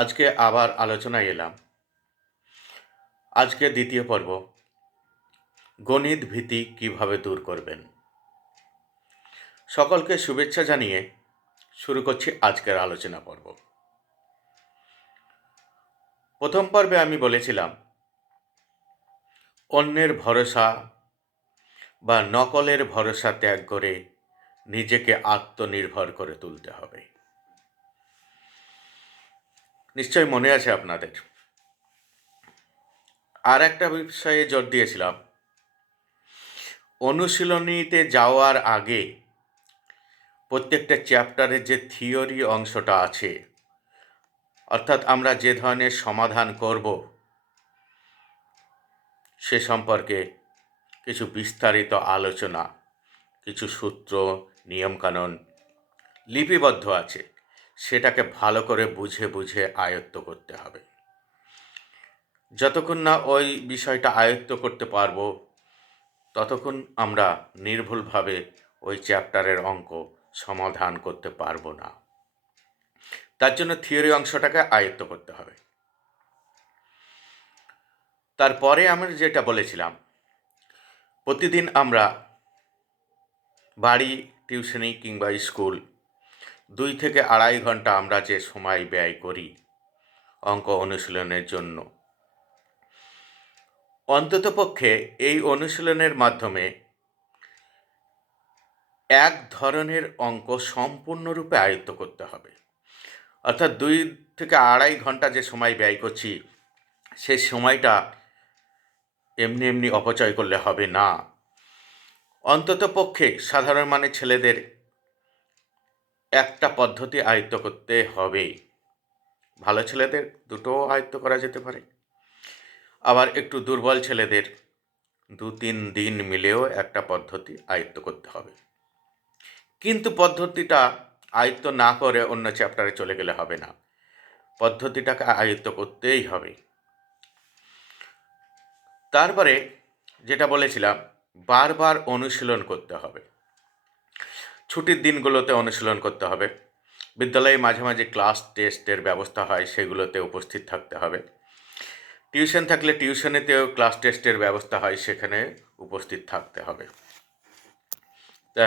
আজকে আবার আলোচনায় এলাম। আজকে দ্বিতীয় পর্ব, গণিত ভীতি কিভাবে দূর করবেন। সকলকে শুভেচ্ছা জানিয়ে শুরু করছি আজকের আলোচনা পর্ব। প্রথম পর্বে আমি বলেছিলাম অন্যের ভরসা বা নকলের ভরসা ত্যাগ করে নিজেকে আত্মনির্ভর করে তুলতে হবে। নিশ্চয় মনে আছে আপনাদের। আর একটা বিষয়ে জোর দিয়েছিলাম, অনুশীলনীতে যাওয়ার আগে প্রত্যেকটা চ্যাপ্টারের যে থিওরি অংশটা আছে, অর্থাৎ আমরা যে ধরনের সমাধান করব সে সম্পর্কে কিছু বিস্তারিত আলোচনা, কিছু সূত্র, নিয়মকানুন লিপিবদ্ধ আছে, সেটাকে ভালো করে বুঝে বুঝে আয়ত্ত করতে হবে। যতক্ষণ না ওই বিষয়টা আয়ত্ত করতে পারবো ততক্ষণ আমরা নির্ভুলভাবে ওই চ্যাপ্টারের অঙ্ক সমাধান করতে পারবো না। তার জন্য থিওরি অংশটাকে আয়ত্ত করতে হবে। তারপরে আমি যেটা বলেছিলাম, প্রতিদিন আমরা বাড়ি, টিউশনি কিংবা স্কুল 2 থেকে 2.5 ঘন্টা আমরা যে সময় ব্যয় করি অঙ্ক অনুশীলনের জন্য, অন্ততপক্ষে এই অনুশীলনের মাধ্যমে এক ধরনের অঙ্ক সম্পূর্ণরূপে আয়ত্ত করতে হবে। অর্থাৎ 2 থেকে 2.5 ঘন্টা যে সময় ব্যয় করছি সেই সময়টা এমনি এমনি অপচয় করলে হবে না। অন্ততপক্ষে সাধারণ মানের ছেলেদের একটা পদ্ধতি আয়ত্ত করতে হবে। ভালো ছেলেদের দুটোও আয়ত্ত করা যেতে পারে, আবার একটু দুর্বল ছেলেদের 2-3 দিন মিলেও একটা পদ্ধতি আয়ত্ত করতে হবে। কিন্তু পদ্ধতিটা আয়ত্ত না করে অন্য চ্যাপ্টারে চলে গেলে হবে না, পদ্ধতিটাকে আয়ত্ত করতেই হবে। তারপরে যেটা বলেছিলাম, বারবার অনুশীলন করতে হবে। ছুটির দিনগুলোতে অনুশীলন করতে হবে। বিদ্যালয়ে মাঝে মাঝে ক্লাস টেস্টের ব্যবস্থা হয়, সেগুলোতে উপস্থিত থাকতে হবে। টিউশন থাকলে টিউশনেতেও ক্লাস টেস্টের ব্যবস্থা হয়, সেখানে উপস্থিত থাকতে হবে। তা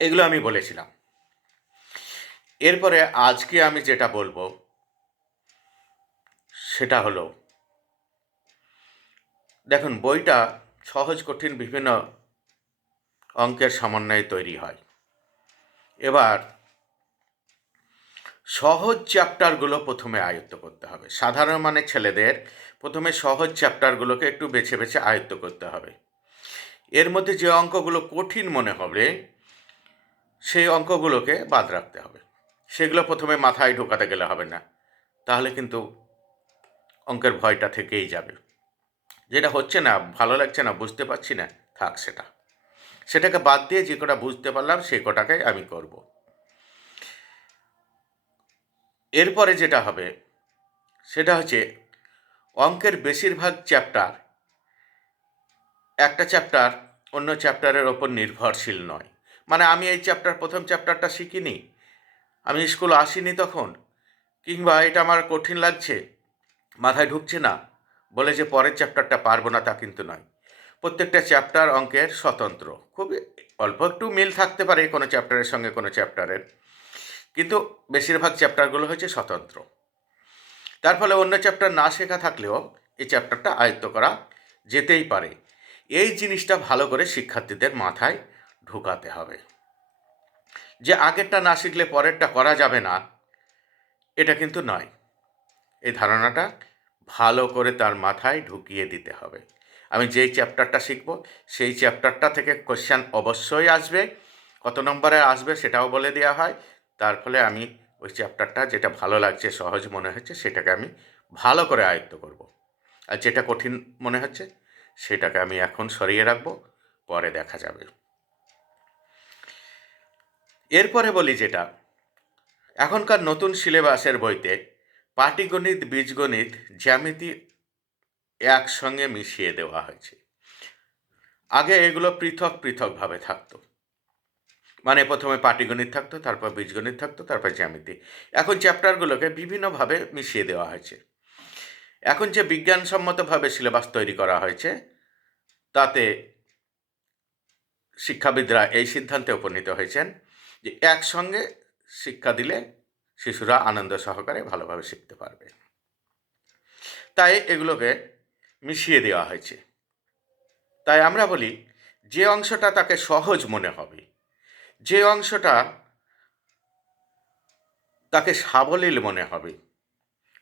এগুলো আমি বলেছিলাম। এরপরে আজকে আমি যেটা বলবো সেটা হলো, দেখুন বইটা সহজ কঠিন বিভিন্ন অঙ্কের সমন্বয়ে তৈরি হয়। এবার সহজ চ্যাপ্টারগুলো প্রথমে আয়ত্ত করতে হবে। সাধারণ মানের ছেলেদের প্রথমে সহজ চ্যাপ্টারগুলোকে একটু বেছে বেছে আয়ত্ত করতে হবে। এর মধ্যে যে অঙ্কগুলো কঠিন মনে হবে সেই অঙ্কগুলোকে বাদ রাখতে হবে। সেগুলো প্রথমে মাথায় ঢোকাতে গেলে হবে না, তাহলে কিন্তু অঙ্কের ভয়টা থেকেই যাবে। যেটা হচ্ছে না, ভালো লাগছে না, বুঝতে পারছি না, থাক সেটাকে বাদ দিয়ে যে কটা বুঝতে পারলাম সেই কটাকেই আমি করব। এরপরে যেটা হবে সেটা হচ্ছে, অঙ্কের বেশিরভাগ চ্যাপ্টার একটা চ্যাপ্টার অন্য চ্যাপ্টারের ওপর নির্ভরশীল নয়। মানে আমি এই প্রথম চ্যাপ্টারটা শিখিনি, আমি স্কুল আসিনি তখন, কিংবা এটা আমার কঠিন লাগছে, মাথায় ঢুকছে না বলে যে পরের চ্যাপ্টারটা পারবো না তা কিন্তু নয়। প্রত্যেকটা চ্যাপ্টার অঙ্কের স্বতন্ত্র। খুবই অল্প একটু মিল থাকতে পারে কোনো চ্যাপ্টারের সঙ্গে কোনো চ্যাপ্টারের, কিন্তু বেশিরভাগ চ্যাপ্টারগুলো হচ্ছে স্বতন্ত্র। তার ফলে অন্য চ্যাপ্টার না শেখা থাকলেও এই চ্যাপ্টারটা আয়ত্ত করা যেতেই পারে। এই জিনিসটা ভালো করে শিক্ষার্থীদের মাথায় ঢোকাতে হবে যে আগেরটা না শিখলে পরেরটা করা যাবে না, এটা কিন্তু নয়। এই ধারণাটা ভালো করে তার মাথায় ঢুকিয়ে দিতে হবে। আমি যেই চ্যাপ্টারটা শিখব সেই চ্যাপ্টারটা থেকে কোশ্চেন অবশ্যই আসবে, কত নম্বরে আসবে সেটাও বলে দেওয়া হয়। তার ফলে আমি ওই চ্যাপ্টারটা যেটা ভালো লাগছে, সহজ মনে হচ্ছে, সেটাকে আমি ভালো করে আয়ত্ত করব। আর যেটা কঠিন মনে হচ্ছে সেটাকে আমি এখন সরিয়ে রাখবো, পরে দেখা যাবে। এরপরে বলি যেটা, এখনকার নতুন সিলেবাসের বইতে পাটিগণিত, বীজগণিত, জ্যামিতি একসঙ্গে মিশিয়ে দেওয়া হয়েছে। আগে এগুলো পৃথক পৃথকভাবে থাকতো। মানে প্রথমে পাটিগণিত থাকতো, তারপর বীজগণিত থাকতো, তারপর জ্যামিতি। এখন চ্যাপ্টারগুলোকে বিভিন্নভাবে মিশিয়ে দেওয়া হয়েছে। এখন যে বিজ্ঞানসম্মতভাবে সিলেবাস তৈরি করা হয়েছে, তাতে শিক্ষাবিদরা এই সিদ্ধান্তে উপনীত হয়েছেন যে একসঙ্গে শিক্ষা দিলে শিশুরা আনন্দ সহকারে ভালোভাবে শিখতে পারবে। তাই এগুলোকে মিশিয়ে দেওয়া হয়েছে। তাই আমরা বলি, যে অংশটা তাকে সহজ মনে হবে, যে অংশটা তাকে সাবলীল মনে হবে,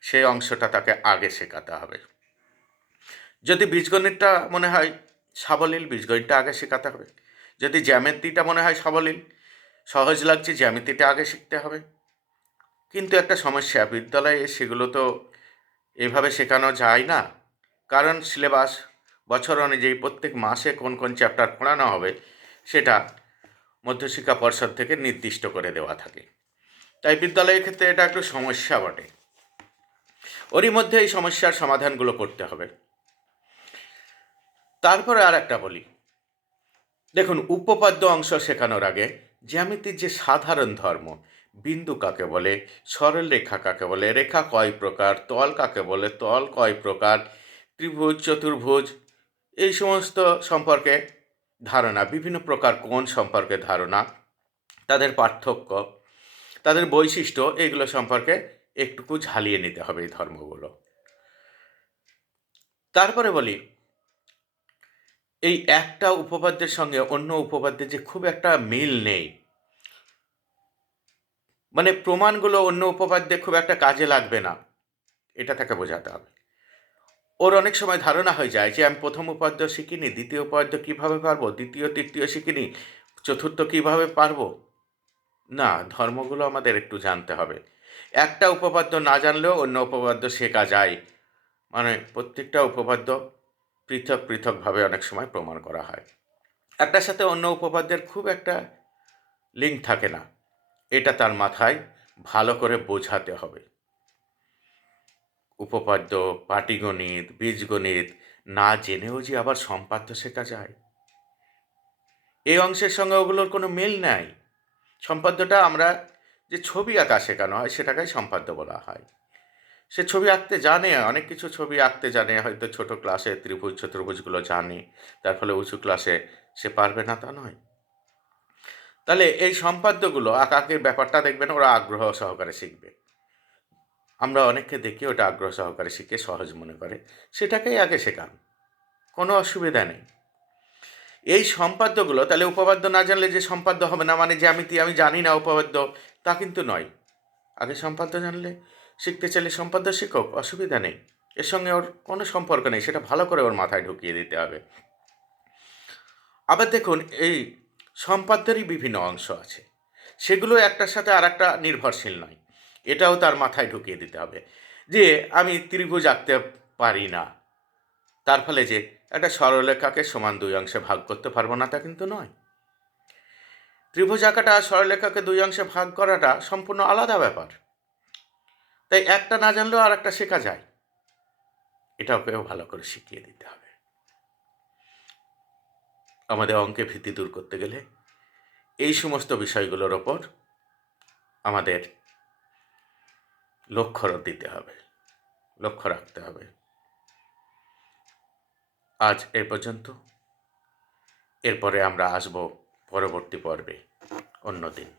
সেই অংশটা তাকে আগে শেখাতে হবে। যদি বীজগণিতটা মনে হয় সাবলীল, বীজগণিতটা আগে শেখাতে হবে। যদি জ্যামিতিটা মনে হয় সাবলীল, সহজ লাগছে, জ্যামিতিটা আগে শিখতে হবে। কিন্তু একটা সমস্যা, বিদ্যালয়ে সেগুলো তো এভাবে শেখানো যায় না, কারণ সিলেবাস বছর অনুযায়ী প্রত্যেক মাসে কোন কোন চ্যাপ্টার পড়ানো হবে সেটা মধ্যশিক্ষা পর্ষদ থেকে নির্দিষ্ট করে দেওয়া থাকে। তাই বিদ্যালয়ের ক্ষেত্রে এটা একটু সমস্যা বটে। ওরই মধ্যে এই সমস্যার সমাধানগুলো করতে হবে। তারপরে আর একটা বলি, দেখুন, উপপাদ্য অংশ শেখানোর আগে জ্যামিতির যে সাধারণ ধর্ম, বিন্দু কাকে বলে, সরল রেখা কাকে বলে, রেখা কয় প্রকার, তল কাকে বলে, তল কয় প্রকার, ত্রিভুজ, চতুর্ভুজ, এই সমস্ত সম্পর্কে ধারণা, বিভিন্ন প্রকার কোণ সম্পর্কে ধারণা, তাদের পার্থক্য, তাদের বৈশিষ্ট্য, এইগুলো সম্পর্কে একটুকু ঝালিয়ে নিতে হবে এই ধর্মগুলো। তারপরে বলি, এই একটা উপপাদ্যের সঙ্গে অন্য উপপাদ্যের যে খুব একটা মিল নেই, মানে প্রমাণগুলো অন্য উপপাদ্যে খুব একটা কাজে লাগবে না, এটা তাকে বোঝাতে হবে। ওর অনেক সময় ধারণা হয়ে যায় যে আমি প্রথম উপাদ্য শিখিনি, দ্বিতীয় উপাদ্য কীভাবে পারবো, দ্বিতীয় তৃতীয় শিখিনি, চতুর্থ কীভাবে পারবো। না, ধর্মগুলো আমাদের একটু জানতে হবে। একটা উপপাদ্য না জানলেও অন্য উপপাদ্য শেখা যায়। মানে প্রত্যেকটা উপপাদ্য পৃথক পৃথকভাবে অনেক সময় প্রমাণ করা হয়। একটার সাথে অন্য উপপাদ্যের খুব একটা লিঙ্ক থাকে না, এটা তার মাথায় ভালো করে বোঝাতে হবে। উপপাদ্য, পাটিগণিত, বীজগণিত না জেনেও যে আবার সম্পাদ্য শেখা যায়, এই অংশের সঙ্গে ওগুলোর কোনো মিল নাই। সম্পাদ্যটা আমরা যে ছবি আঁকা শেখানো হয় সেটাকেই সম্পাদ্য বলা হয়। সে ছবি আঁকতে জানে, অনেক কিছু ছবি আঁকতে জানে, হয়তো ছোট ক্লাসে ত্রিভুজ চতুর্ভুজগুলো জানে, তার ফলে উঁচু ক্লাসে সে পারবে না তা নয়। তাহলে এই সম্পাদ্যগুলো আঁকাআঁকির ব্যাপারটা দেখবেন ওরা আগ্রহ সহকারে শিখবে। আমরা অনেককে দেখি ওটা আগ্রহ সহকারে শিখে সহজ মনে করে, সেটাকেই আগে শেখান, কোনো অসুবিধা নেই। এই সম্পাদ্যগুলো তাহলে উপপাদ্য না জানলে যে সম্পাদ্য হবে না, মানে জ্যামিতি আমি জানি না উপপাদ্য, তা কিন্তু নয়। আগে সম্পাদ্য জানলে, শিখতে চাইলে সম্পাদ্য শিখুক, অসুবিধা নেই, এর সঙ্গে ওর কোনো সম্পর্ক নেই, সেটা ভালো করে ওর মাথায় ঢুকিয়ে দিতে হবে। আবার দেখুন, এই সম্পাদ্যেরই বিভিন্ন অংশ আছে, সেগুলো একটার সাথে আর একটা নির্ভরশীল নয়, এটাও তার মাথায় ঢুকিয়ে দিতে হবে। যে আমি ত্রিভুজ আঁকতে পারি না, তার ফলে যে একটা সরলরেখাকে সমান দুই অংশে ভাগ করতে পারবো না তা কিন্তু নয়। ত্রিভুজ আঁকাটা আর সরলরেখাকে দুই অংশে ভাগ করাটা সম্পূর্ণ আলাদা ব্যাপার। তাই একটা না জানলেও আর একটা শেখা যায়, এটাকেও ভালো করে শিখিয়ে দিতে হবে। আমাদের অঙ্কে ভীতি দূর করতে গেলে এই সমস্ত বিষয়গুলোর ওপর আমাদের লক্ষ্য দিতে হবে, লক্ষ্য রাখতে হবে। আজ এ পর্যন্ত, এরপরে আমরা আসব পরবর্তী পর্বে অন্য দিন।